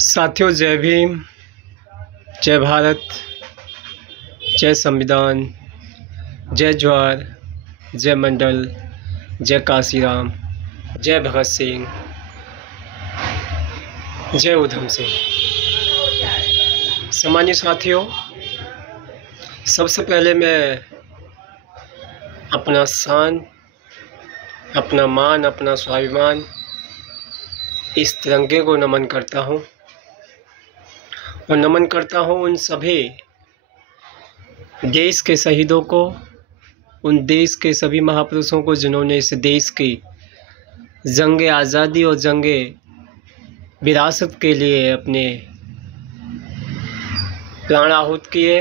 साथियों, जय भीम, जय भारत, जय संविधान, जय जवाहर, जय मंडल, जय काशीराम, जय भगत सिंह, जय उधम सिंह। सामान्य साथियों, सबसे पहले मैं अपना शान, अपना मान, अपना स्वाभिमान इस तिरंगे को नमन करता हूँ और नमन करता हूँ उन सभी देश के शहीदों को, उन देश के सभी महापुरुषों को जिन्होंने इस देश की जंग आज़ादी और जंग विरासत के लिए अपने प्राण आहूत किए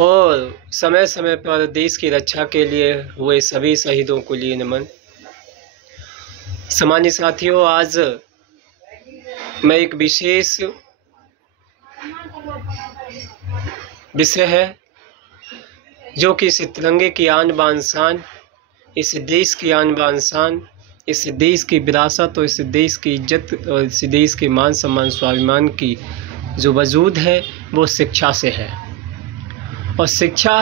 और समय समय पर देश की रक्षा के लिए हुए सभी शहीदों को लिए नमन। सामान्य साथियों, आज मैं एक विशेष विषय है जो कि इस तिरंगे की आन बान शान, इस देश की आन बान शान, इस देश की विरासत और इस देश की इज्जत और इस देश के मान सम्मान स्वाभिमान की जो वजूद है वो शिक्षा से है। और शिक्षा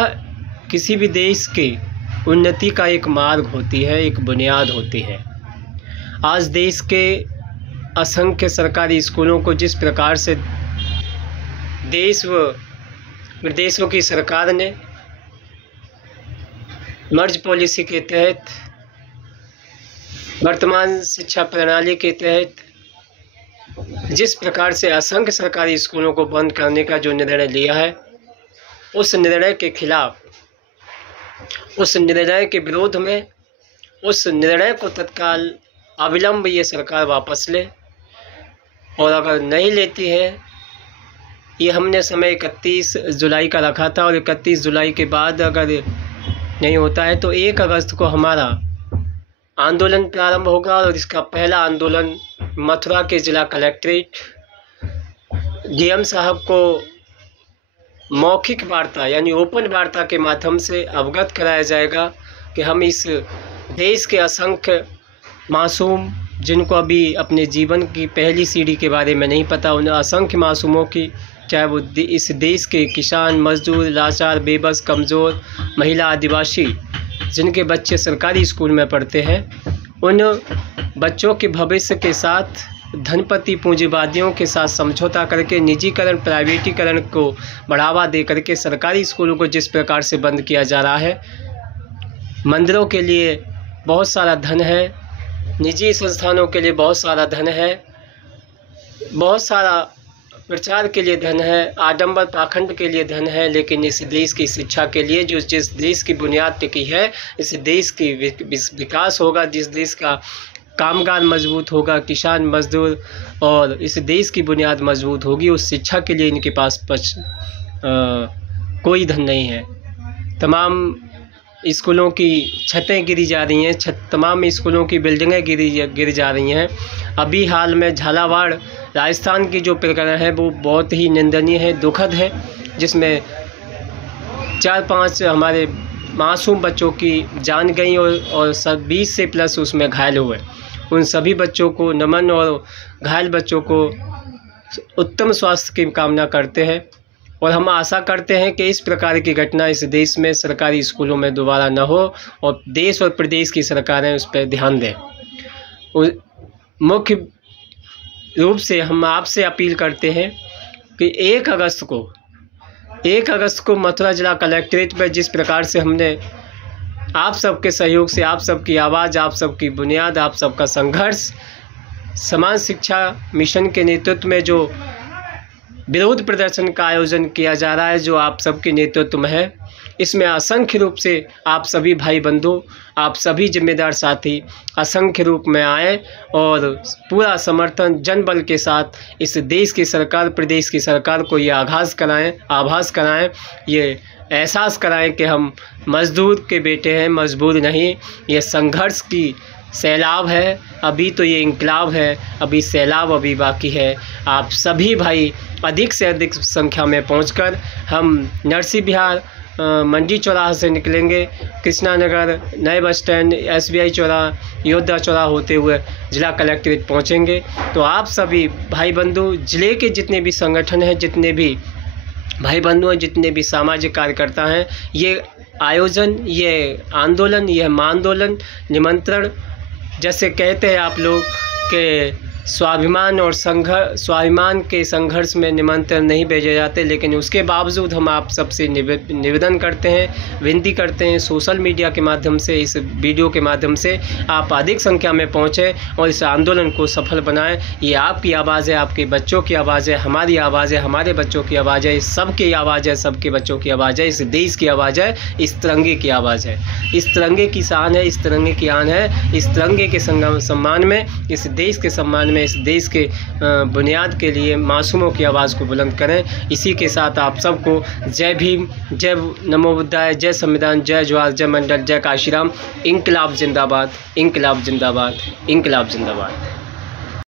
किसी भी देश की उन्नति का एक मार्ग होती है, एक बुनियाद होती है। आज देश के असंख्य सरकारी स्कूलों को जिस प्रकार से देश व विदेशों की सरकार ने मर्ज पॉलिसी के तहत, वर्तमान शिक्षा प्रणाली के तहत जिस प्रकार से असंख्य सरकारी स्कूलों को बंद करने का जो निर्णय लिया है, उस निर्णय के खिलाफ, उस निर्णय के विरोध में, उस निर्णय को तत्काल अविलंब ये सरकार वापस ले। और अगर नहीं लेती है, ये हमने समय 31 जुलाई का रखा था और 31 जुलाई के बाद अगर नहीं होता है तो 1 अगस्त को हमारा आंदोलन प्रारंभ होगा। और इसका पहला आंदोलन मथुरा के जिला कलेक्ट्रेट डीएम साहब को मौखिक वार्ता यानी ओपन वार्ता के माध्यम से अवगत कराया जाएगा कि हम इस देश के असंख्य मासूम, जिनको अभी अपने जीवन की पहली सीढ़ी के बारे में नहीं पता, उन असंख्य मासूमों की, चाहे वो इस देश के किसान, मजदूर, लाचार, बेबस, कमज़ोर, महिला, आदिवासी, जिनके बच्चे सरकारी स्कूल में पढ़ते हैं, उन बच्चों के भविष्य के साथ धनपति पूंजीवादियों के साथ समझौता करके निजीकरण, प्राइवेटीकरण को बढ़ावा दे करके सरकारी स्कूलों को जिस प्रकार से बंद किया जा रहा है। मंदिरों के लिए बहुत सारा धन है, निजी संस्थानों के लिए बहुत सारा धन है, बहुत सारा प्रचार के लिए धन है, आडंबर पाखंड के लिए धन है, लेकिन इस देश की शिक्षा के लिए, जो जिस देश की बुनियाद टिकी है, इस देश की विकास होगा, जिस देश का कामगार मजबूत होगा, किसान, मजदूर, और इस देश की बुनियाद मजबूत होगी, उस शिक्षा के लिए इनके पास कोई धन नहीं है। तमाम स्कूलों की छतें गिरी जा रही हैं, तमाम स्कूलों की बिल्डिंगें गिर जा रही हैं। अभी हाल में झालावाड़ राजस्थान की जो प्रकरण है वो बहुत ही निंदनीय है, दुखद है, जिसमें 4-5 हमारे मासूम बच्चों की जान गई और 20 से प्लस उसमें घायल हुए। उन सभी बच्चों को नमन और घायल बच्चों को उत्तम स्वास्थ्य की कामना करते हैं और हम आशा करते हैं कि इस प्रकार की घटना इस देश में सरकारी स्कूलों में दोबारा न हो और देश और प्रदेश की सरकारें उस पर ध्यान दें। मुख्य रूप से हम आपसे अपील करते हैं कि 1 अगस्त को मथुरा जिला कलेक्ट्रेट में जिस प्रकार से हमने आप सबके सहयोग से, आप सबकी आवाज़, आप सबकी बुनियाद, आप सबका संघर्ष, समान शिक्षा मिशन के नेतृत्व में जो विरोध प्रदर्शन का आयोजन किया जा रहा है, जो आप सबके नेतृत्व में है, इसमें असंख्य रूप से आप सभी भाई बंधु, आप सभी जिम्मेदार साथी असंख्य रूप में आए और पूरा समर्थन जनबल के साथ इस देश की सरकार, प्रदेश की सरकार को ये आभास कराएं, ये एहसास कराएं कि हम मजदूर के बेटे हैं, मजबूर नहीं। ये संघर्ष की सैलाब है, अभी तो ये इंकलाब है, अभी सैलाब अभी बाकी है। आप सभी भाई अधिक से अधिक संख्या में पहुंचकर हम नरसिंह विहार मंडी चौराहा से निकलेंगे, कृष्णा नगर, नए बस स्टैंड, SBI चौराहा, योद्धा चौराहा होते हुए जिला कलेक्ट्रेट पहुंचेंगे। तो आप सभी भाई बंधु, जिले के जितने भी संगठन हैं, जितने भी भाई बंधु हैं, जितने भी सामाजिक कार्यकर्ता हैं, ये आयोजन, ये आंदोलन, यह महाआंदोलन, निमंत्रण, जैसे कहते हैं आप लोग के स्वाभिमान के संघर्ष में निमंत्रण नहीं भेजे जाते, लेकिन उसके बावजूद हम आप सबसे निवेदन करते हैं, विनती करते हैं, सोशल मीडिया के माध्यम से, इस वीडियो के माध्यम से आप अधिक संख्या में पहुंचें और इस आंदोलन को सफल बनाएं। ये आपकी आवाज़ है, आपके बच्चों की आवाज़ है, हमारी आवाज़ है, हमारे बच्चों की आवाज़ है, सबकी आवाज़ है, सबके बच्चों की आवाज़ है, इस देश की आवाज़ है, इस तिरंगे की आवाज़ है, इस तिरंगे की शान है, इस तिरंगे की आन है। इस तिरंगे के सम्मान में, इस देश के सम्मान में, इस देश के बुनियाद के लिए मासूमों की आवाज़ को बुलंद करें। इसी के साथ आप सबको जय भीम, जय नमो बुद्धाय, जय संविधान, जय जवाहर, जय मंडल, जय काशीराम। इंकलाब जिंदाबाद, इंकलाब जिंदाबाद, इंकलाब जिंदाबाद।